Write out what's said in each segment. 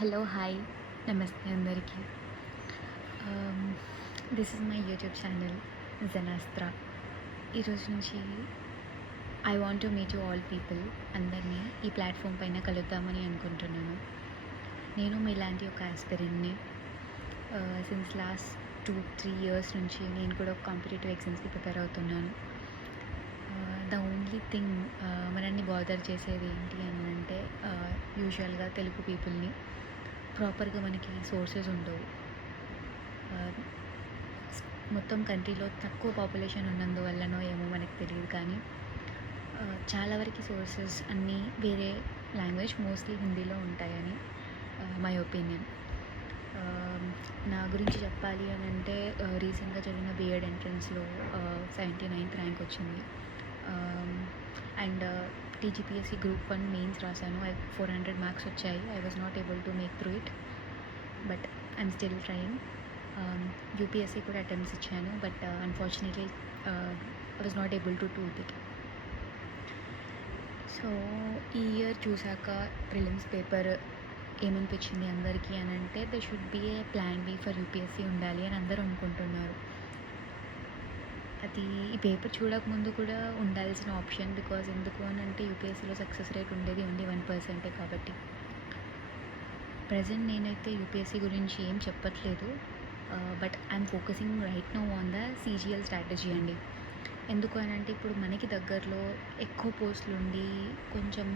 Hello hi నమస్తే అందరికీ. This is my YouTube channel Janastra. ఈరోజు నుంచి I want to meet you all people. అందరినీ ఈ ప్లాట్ఫామ్ పైన కలుద్దామని అనుకుంటున్నాను. నేను మీలాంటి ఒక ఆస్పిరెంట్ని. సిన్స్ లాస్ట్ 2-3 ఇయర్స్ నుంచి నేను కూడా ఒక కాంపిటేటివ్ ఎగ్జామ్స్కి ప్రిపేర్ అవుతున్నాను. ద ఓన్లీ థింగ్ మనల్ని బాదర్ చేసేది ఏంటి అని అంటే యూజువల్గా తెలుగు పీపుల్ని ప్రాపర్గా మనకి సోర్సెస్ ఉండవు. మొత్తం కంట్రీలో తక్కువ పాపులేషన్ ఉన్నందువల్లనో ఏమో మనకు తెలియదు, కానీ చాలా వరకు సోర్సెస్ అన్నీ వేరే లాంగ్వేజ్, మోస్ట్లీ హిందీలో ఉంటాయని మై ఒపీనియన్. నా గురించి చెప్పాలి అని అంటే రీసెంట్గా జరిగిన బిఎడ్ ఎంట్రన్స్లో 79th ర్యాంక్ వచ్చింది. అండ్ టీజీపీఎస్సీ గ్రూప్ 1 మెయిన్స్ రాశాను. 400 మార్క్స్ వచ్చాయి. I was not able to make through it, but I'm still trying. UPSC కూడా అటెంప్ట్స్ ఇచ్చాను, but unfortunately I was not able to do it. So ఈ year చూసాక prelims paper ఏమనిపించింది అందరికీ అని అంటే they should be a plan B for UPSC ఉండాలి అని అందరూ అనుకుంటున్నారు. అది ఈ పేపర్ చూడకముందు కూడా ఉండాల్సిన ఆప్షన్. బికాజ్ ఎందుకు అని అంటే యూపీఎస్సీలో సక్సెస్ రేట్ ఉండేది ఓన్లీ 1% కాబట్టి. ప్రజెంట్ నేనైతే యూపీఎస్సీ గురించి ఏం చెప్పట్లేదు, but I'm focusing right now on the CGL strategy అండి. ఎందుకు అని అంటే ఇప్పుడు మనకి దగ్గరలో ఎక్కువ పోస్టులు ఉండి కొంచెం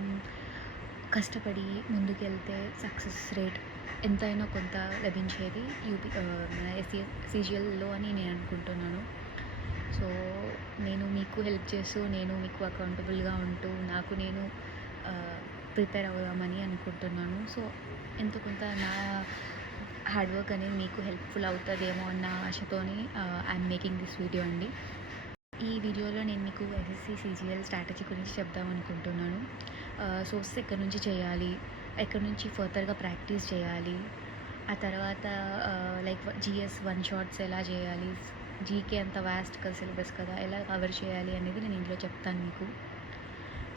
కష్టపడి ముందుకెళ్తే సక్సెస్ రేట్ ఎంతైనా కొంత లభించేది మన సీజీఎల్లో అని నేను అనుకుంటున్నాను. సో నేను మీకు హెల్ప్ చేస్తూ, నేను మీకు అకౌంటబుల్గా ఉంటూ, నాకు నేను ప్రిపేర్ అవుదామని అనుకుంటున్నాను. సో ఎంతో కొంత నా హార్డ్ వర్క్ అనేది మీకు హెల్ప్ఫుల్ అవుతుందేమో అన్న ఆశతోని ఐఎమ్ మేకింగ్ దిస్ వీడియో అండి. ఈ వీడియోలో నేను మీకు ఎస్ఎస్సి సీజీఎల్ స్ట్రాటజీ గురించి చెప్దాం అనుకుంటున్నాను. సోర్సెస్ ఎక్కడి నుంచి చేయాలి, ఎక్కడి నుంచి ఫర్దర్గా ప్రాక్టీస్ చేయాలి, ఆ తర్వాత లైక్ జిఎస్ 1 షాట్స్ ఎలా చేయాలి, జీకే అంత వాస్ట్ కదా సిలబస్ కదా, ఎలా కవర్ చేయాలి అనేది నేను ఇందులో చెప్తాను మీకు.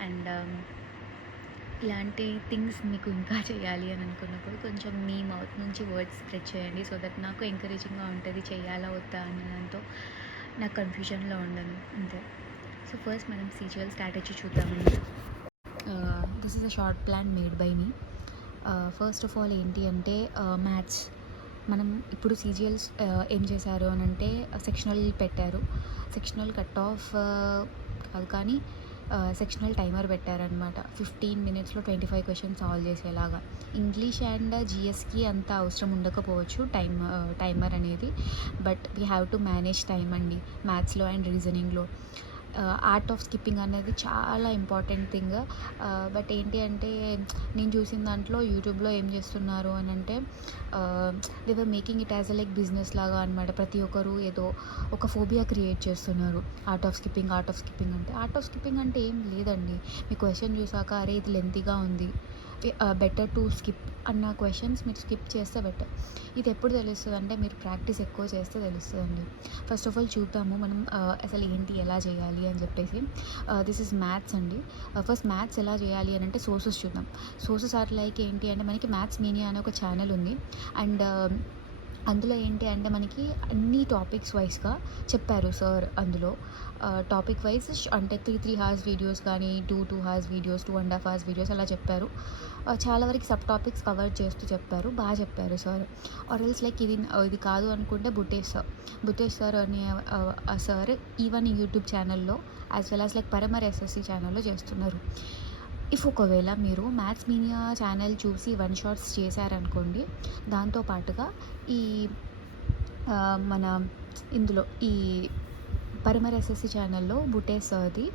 అండ్ ఇలాంటి థింగ్స్ మీకు ఇంకా చేయాలి అని అనుకున్నప్పుడు కొంచెం మీ మౌత్ నుంచి వర్డ్స్ స్ప్రెడ్ చేయండి, సో దట్ నాకు ఎంకరేజింగ్గా ఉంటుంది చేయాలా వద్దా అన్న దాంతో నాకు కన్ఫ్యూజన్లో ఉండను, అంతే. సో ఫస్ట్ మనం సీజీఎల్ స్ట్రాటజీ చూద్దామండి. This is a short plan made by me. First of all ఏంటి అంటే మ్యాథ్స్. మనం ఇప్పుడు సీజీఎల్స్ ఏం చేశారు అని అంటే సెక్షనల్ పెట్టారు. సెక్షనల్ కట్ ఆఫ్ కాదు కానీ సెక్షనల్ టైమర్ పెట్టారనమాట. 15 minutesలో 25 క్వశ్చన్స్ సాల్వ్ చేసేలాగా. ఇంగ్లీష్ అండ్ జిఎస్కి అంత అవసరం ఉండకపోవచ్చు టైమర్ అనేది, but we have to manage time అండి మ్యాథ్స్లో అండ్ రీజనింగ్లో. ఆర్ట్ ఆఫ్ స్కిప్పింగ్ అనేది చాలా ఇంపార్టెంట్ థింగ్. బట్ ఏంటి అంటే నేను చూసిన దాంట్లో యూట్యూబ్లో ఏం చేస్తున్నారు అని అంటే they were making it as a like business లాగా అనమాట. ప్రతి ఒక్కరు ఏదో ఒక ఫోబియా క్రియేట్ చేస్తున్నారు. ఆర్ట్ ఆఫ్ స్కిప్పింగ్ అంటే ఆర్ట్ ఆఫ్ స్కిప్పింగ్ అంటే ఏం లేదండి. మీ క్వశ్చన్ చూసాక అరే ఇది లెంతీగా ఉంది, బెటర్ టు స్కిప్ అన్న క్వశ్చన్స్ మీరు స్కిప్ చేస్తే బెటర్. ఇది ఎప్పుడు తెలుస్తుంది అంటే మీరు ప్రాక్టీస్ ఎక్కువ చేస్తే తెలుస్తుందండి. ఫస్ట్ ఆఫ్ ఆల్ చూద్దాము మనం అసలు ఏంటి ఎలా చేయాలి అని చెప్పేసి. దిస్ ఇస్ మ్యాథ్స్ అండి. ఫస్ట్ మ్యాథ్స్ ఎలా చేయాలి అని అంటే సోర్సెస్ చూద్దాం. సోర్సెస్ ఆర్ లైక్ ఏంటి అంటే మనకి మ్యాథ్స్ మీనియా అనే ఒక ఛానల్ ఉంది. అండ్ అందులో ఏంటి అంటే మనకి అన్ని టాపిక్స్ వైజ్గా చెప్పారు సార్. అందులో టాపిక్ వైజ్ అంటే 3 hours వీడియోస్ కానీ 2 hours వీడియోస్, 2.5 hours వీడియోస్ అలా చెప్పారు. చాలా వరకు సబ్ టాపిక్స్ కవర్ చేస్తూ చెప్పారు, బాగా చెప్పారు సార్. ఆర్ ఎల్స్ లైక్ ఇది కాదు అనుకుంటే బుటేష్ సార్ అనే సార్ ఈవెన్ యూట్యూబ్ ఛానల్లో as well as like Parmar SSC ఛానల్లో చేస్తున్నారు. ఇఫ్ ఒకవేళ మీరు మ్యాథ్స్ మీనియా ఛానల్ చూసి 1 షాట్స్ చేశారనుకోండి, దాంతోపాటుగా ఈ మన ఇందులో ఈ పరమర్ ఎస్ఎస్సి ఛానల్లో బుటేష్ సార్ది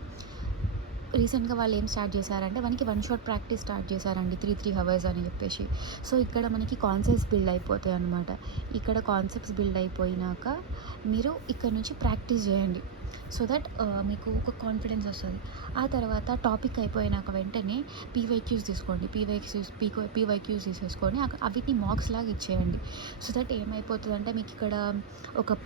రీసెంట్గా వాళ్ళు ఏం స్టార్ట్ చేశారంటే మనకి 1 షాట్ ప్రాక్టీస్ స్టార్ట్ చేశారండి 3 hours అని చెప్పేసి. సో ఇక్కడ మనకి కాన్సెప్ట్స్ బిల్డ్ అయిపోతాయి అనమాట. ఇక్కడ కాన్సెప్ట్స్ బిల్డ్ అయిపోయినాక మీరు ఇక్కడ నుంచి ప్రాక్టీస్ చేయండి. సో దట్ మీకు ఒక కాన్ఫిడెన్స్ వస్తుంది. ఆ తర్వాత టాపిక్ అయిపోయినాక వెంటనే పీవైక్యూస్ తీసుకోండి. పీవైక్యూస్ తీసేసుకొని అవిటిని మార్క్స్ లాగా ఇచ్చేయండి. సో దట్ ఏమైపోతుందంటే మీకు ఇక్కడ ఒక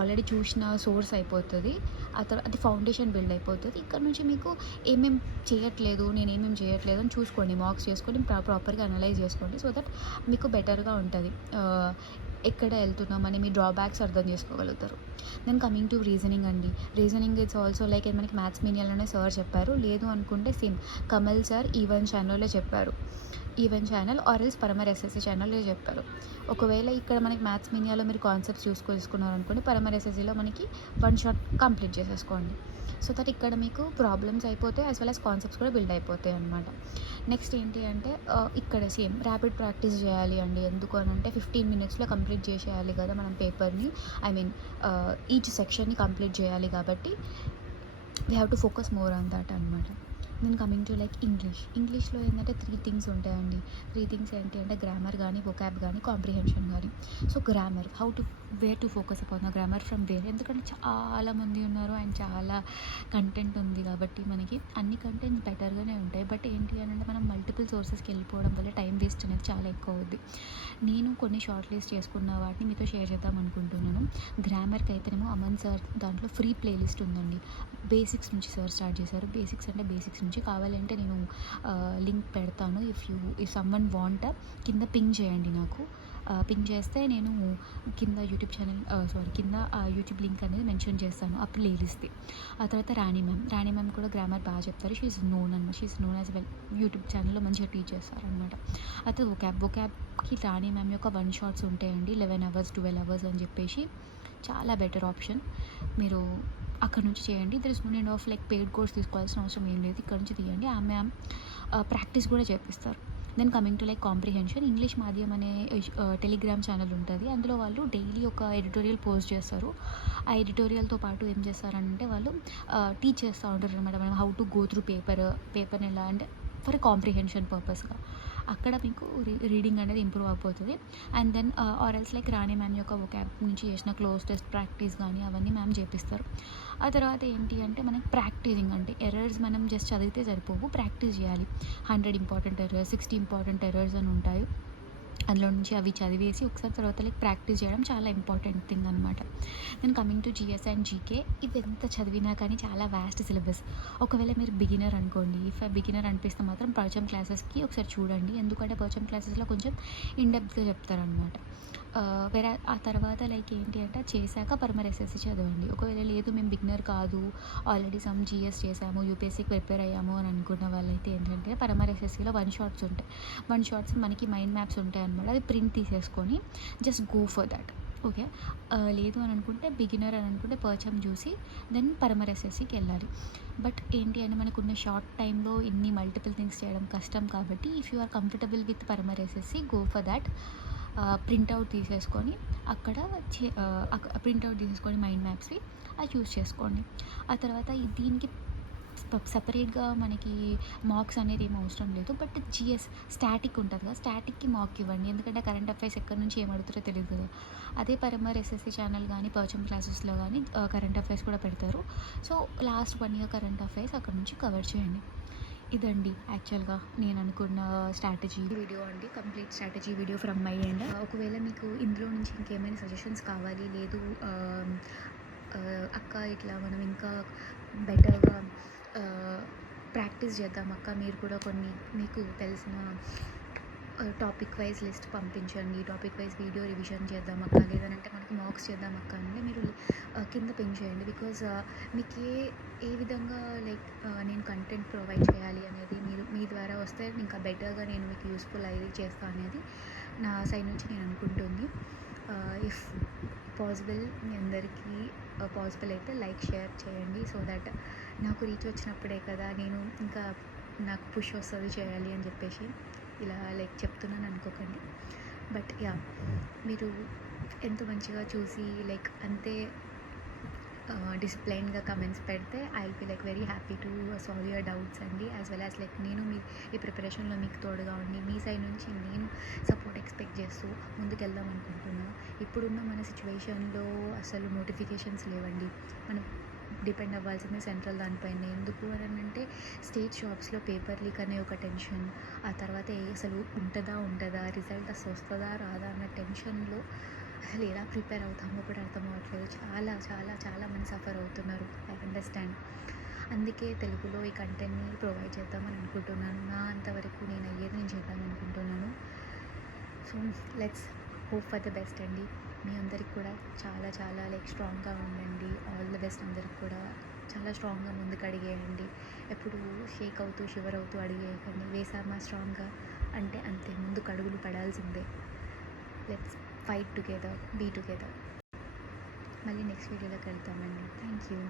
ఆల్రెడీ చూసిన సోర్స్ అయిపోతుంది. ఆ తర్వాత అది ఫౌండేషన్ బిల్డ్ అయిపోతుంది. ఇక్కడ నుంచి మీకు ఏమేం చేయట్లేదు, నేను ఏమేమి చేయట్లేదు అని చూసుకోండి. మార్క్స్ చేసుకొని ప్రాపర్గా అనలైజ్ చేసుకోండి. సో దట్ మీకు బెటర్గా ఉంటుంది. ఎక్కడ వెళ్తున్నామని మీ డ్రాబ్యాక్స్ అర్థం చేసుకోగలుగుతారు. దెన్ కమింగ్ టు రీజనింగ్ అండి. రీజనింగ్ ఇట్స్ ఆల్సో లైక్ మనకి మ్యాథ్స్ మీనియాలోనే సార్ చెప్పారు. లేదు అనుకుంటే సేమ్ కమల్ సార్ ఈవెన్ ఛానల్లో చెప్పారు. Even channel or else Parmar SSC ఛానల్లో చెప్పారు. ఒకవేళ ఇక్కడ మనకి మ్యాథ్స్ మీనియాలో మీరు కాన్సెప్ట్స్ తీసుకున్నారు అనుకోండి, పరమర్ ఎస్ఎస్సిలో మనకి వన్ షాట్ కంప్లీట్ చేసేసుకోండి. సో దట్ ఇక్కడ మీకు ప్రాబ్లమ్స్ అయిపోతాయి, యాజ్ వెల్ యాజ్ కాన్సెప్ట్స్ కూడా బిల్డ్ అయిపోతాయి అనమాట. నెక్స్ట్ ఏంటి అంటే ఇక్కడ సేమ్ ర్యాపిడ్ ప్రాక్టీస్ చేయాలి అండి. ఎందుకు అని అంటే 15 మినిట్స్లో కంప్లీట్ చేసేయాలి కదా మనం పేపర్ని. ఐ మీన్ ఈచ్ సెక్షన్ని కంప్లీట్ చేయాలి కాబట్టి we have to focus more on that అనమాట. దెన్ కమింగ్ టు లైక్ ఇంగ్లీష్లో ఏంటంటే 3 థింగ్స్ ఉంటాయండి. 3 థింగ్స్ ఏంటి అంటే గ్రామర్ కానీ, వొకాబ్ కానీ, కాంప్రిహెన్షన్ కానీ. So grammar, where to focus upon the grammar from where. ఎందుకంటే చాలామంది ఉన్నారు అండ్ చాలా కంటెంట్ ఉంది కాబట్టి మనకి అన్ని కంటెంట్స్ బెటర్గానే ఉంటాయి. బట్ ఏంటి అని అంటే మనం మల్టిపుల్ సోర్సెస్కి వెళ్ళిపోవడం వల్ల టైం వేస్ట్ అనేది చాలా ఎక్కువ అవుద్ది. నేను కొన్ని షార్ట్ లిస్ట్ చేసుకున్న వాటిని మీతో షేర్ చేద్దాం అనుకుంటున్నాను. గ్రామర్కి అయితేనేమో అమన్ సార్ దాంట్లో ఫ్రీ ప్లేలిస్ట్ ఉందండి. బేసిక్స్ నుంచి సార్ స్టార్ట్ చేశారు. బేసిక్స్ నుంచి కావాలంటే నేను లింక్ పెడతాను. ఇఫ్ సమ్వన్ వాంట్ కింద పింగ్ చేయండి నాకు. పింగ్ చేస్తే నేను కింద యూట్యూబ్ యూట్యూబ్ లింక్ అనేది మెన్షన్ చేస్తాను ఆ ప్లేలిస్ట్ది. ఆ తర్వాత రాణి మ్యామ్ కూడా గ్రామర్ బాగా చెప్తారు. She known as well. YouTube ఛానల్లో మంచిగా టీచ్ చేస్తారనమాట. అయితే వొకాబ్కి రాణి మ్యామ్ యొక్క 1 షాట్స్ ఉంటాయండి. 11 hours 12 hours అని చెప్పేసి చాలా బెటర్ ఆప్షన్. మీరు అక్కడ నుంచి చేయండి. There is no need of like paid course తీసుకోవాల్సిన అవసరం ఏం లేదు. ఇక్కడ నుంచి తీయండి. ఆమె ప్రాక్టీస్ కూడా చేపిస్తారు. Then coming to like comprehension, English Madhyam అనే టెలిగ్రామ్ ఛానల్ ఉంటుంది. అందులో వాళ్ళు డైలీ ఒక ఎడిటోరియల్ పోస్ట్ చేస్తారు. ఆ ఎడిటోరియల్తో పాటు ఏం చేస్తారంటే వాళ్ళు టీచ్ చేస్తూ ఉంటారు అనమాట. మనం హౌ టు గో త్రూ పేపర్ని ఎలా అంటే ఫర్ కాంప్రిహెన్షన్ పర్పస్గా. అక్కడ మీకు రీడింగ్ అనేది ఇంప్రూవ్ అయిపోతుంది. And then or else like Rani ma'am యొక్క వొకాబ్ నుంచి చేసిన క్లోజ్ టెస్ట్ ప్రాక్టీస్ కానీ అవన్నీ మ్యామ్ చేపిస్తారు. ఆ తర్వాత ఏంటి అంటే మనకి ప్రాక్టీసింగ్ అంటే ఎర్రర్స్ మనం జస్ట్ చదివితే సరిపోవు, ప్రాక్టీస్ చేయాలి. 100 ఇంపార్టెంట్ ఎర్రర్స్, 60 ఇంపార్టెంట్ ఎర్రర్స్ అని ఉంటాయి. అందులో నుంచి అవి చదివేసి ఒకసారి తర్వాత లైక్ ప్రాక్టీస్ చేయడం చాలా ఇంపార్టెంట్ థింగ్ అనమాట. Then coming to GS and GK, ఇది ఎంత చదివినా కానీ చాలా వాస్ట్ సిలబస్. ఒకవేళ మీరు బిగినర్ అనుకోండి, ఇఫ్ బిగినర్ అనిపిస్తే మాత్రం పర్చం క్లాసెస్కి ఒకసారి చూడండి. ఎందుకంటే పర్చం క్లాసెస్లో కొంచెం ఇన్డెప్త్గా చెప్తారనమాట. వేరే ఆ తర్వాత లైక్ ఏంటి అంటే చేశాక పరమర్ ఎస్ఎస్సి చదవండి. ఒకవేళ లేదు మేము బిగినర్ కాదు, ఆల్రెడీ సమ్ జిఎస్ చేసాము, యూపీఎస్సీకి ప్రిపేర్ అయ్యాము అని అనుకున్న వాళ్ళైతే ఏంటంటే పరమర్ ఎస్ఎస్సిలో 1 షాట్స్ ఉంటాయి. 1 షాట్స్ మనకి మైండ్ మ్యాప్స్ ఉంటాయి అనమాట. అది ప్రింట్ తీసేసుకొని just go for that. Okay, లేదు అని అనుకుంటే బిగినర్ అని అనుకుంటే పర్చం చూసి దెన్ పరమర్ ఎస్ఎస్సికి వెళ్ళాలి. బట్ ఏంటి అంటే మనకున్న షార్ట్ టైంలో ఇన్ని మల్టిపుల్ థింగ్స్ చేయడం కష్టం కాబట్టి if you are comfortable with Parmar SSC go for that. Printout తీసేసుకొని అక్కడ ప్రింట్అవుట్ తీసేసుకొని మైండ్ మ్యాప్స్వి అది చూస్ చేసుకోండి. ఆ తర్వాత దీనికి సపరేట్గా మనకి మార్క్స్ అనేది ఏం అవసరం లేదు. బట్ జిఎస్ స్టాటిక్ ఉంటుంది కదా, స్టాటిక్కి మార్క్ ఇవ్వండి. ఎందుకంటే కరెంట్ అఫైర్స్ ఎక్కడి నుంచి ఏం అడుగుతారో తెలియదు కదా. అదే పరమర్ ఎస్ఎస్సి ఛానల్ కానీ పర్చం క్లాసెస్లో కానీ కరెంట్ అఫైర్స్ కూడా పెడతారు. So last 1 year current affairs అక్కడ నుంచి కవర్ చేయండి. ఇదండి యాక్చువల్గా నేను అనుకున్న స్ట్రాటజీ వీడియో అండి, complete strategy video from my end. ఒకవేళ మీకు ఇందులో నుంచి ఇంకేమైనా సజెషన్స్ కావాలి, లేదు అక్క ఇట్లా మనం ఇంకా బెటర్గా ప్రాక్టీస్ చేద్దాం అక్క, మీరు కూడా కొన్ని మీకు తెలిసిన టాపిక్ వైజ్ లిస్ట్ పంపించండి, టాపిక్ వైజ్ వీడియో రివిజన్ చేద్దాం అక్క, లేదంటే మనకి మార్క్స్ చేద్దాం అక్క అంటే మీరు కింద పిన్ చేయండి. బికాజ్ మీకు ఏ విధంగా లైక్ నేను కంటెంట్ ప్రొవైడ్ చేయాలి అనేది మీరు మీ ద్వారా వస్తే ఇంకా బెటర్గా నేను మీకు యూస్ఫుల్ అయ్యి చేస్తాను అనేది నా సైడ్ నుంచి నేను అనుకుంటుంది. ఇఫ్ పాసిబుల్ మీ అందరికీ పాసిబుల్ అయితే లైక్ షేర్ చేయండి. సో దట్ నాకు రీచ్ వచ్చినప్పుడే కదా నేను ఇంకా నాకు పుష్ వస్తుంది చేయాలి అని చెప్పేసి ఇలా లైక్ చెప్తున్నాను అనుకోకండి. బట్ యా, మీరు ఎంతో మంచిగా చూసి లైక్ అంతే డిసిప్లైన్గా కమెంట్స్ పెడితే I will be like very happy to solve your doubts అండి. యాజ్ వెల్ యాజ్ లైక్ నేను మీ ఈ ప్రిపరేషన్లో మీకు తోడుగా ఉండి మీ సైడ్ నుంచి నేను సపోర్ట్ ఎక్స్పెక్ట్ చేస్తూ ముందుకెళ్దాం అనుకుంటున్నాను. ఇప్పుడున్న మన సిచ్యువేషన్లో అసలు నోటిఫికేషన్స్ లేవండి. మనం డిపెండ్ అవ్వాల్సింది సెంట్రల్ దానిపైనే. ఎందుకు అనంటే స్టేట్ జాబ్స్‌లో పేపర్ లీక్ అనే ఒక టెన్షన్, ఆ తర్వాత అసలు ఉంటదా? రిజల్ట్ అసలు వస్తదా? రాదా? అన్న టెన్షన్‌లో అసలు ఎలా ప్రిపేర్ అవుతామో కూడా అర్థం అవ్వట్లేదు. చాలా మంది సఫర్ అవుతున్నారు. I understand. అందుకే తెలుగులో ఈ కంటెంట్‌ని ప్రొవైడ్ చేద్దామని అనుకుంటున్నాను. నా అంతవరకు నేను అయ్యేది నేను చేద్దామనుకుంటున్నాను. So, let's hope for the best అండి. మీ అందరికి కూడా చాలా లైక్ స్ట్రాంగ్‌గా ఉండండి. ఆల్ ది బెస్ట్ అందరికి కూడా. చాలా స్ట్రాంగ్‌గా ముందుకు అడిగేయండి. ఎప్పుడు షేక్ అవుతూ, షివర్ అవుతూ అడుగేయకండి. వేసామా స్ట్రాంగ్‌గా అంటే అంతే, ముందుకు అడుగులు పడాల్సిందే. Let's fight together, be together. మళ్ళీ నెక్స్ట్ వీడియోలో కలుద్దామండి. Thank you.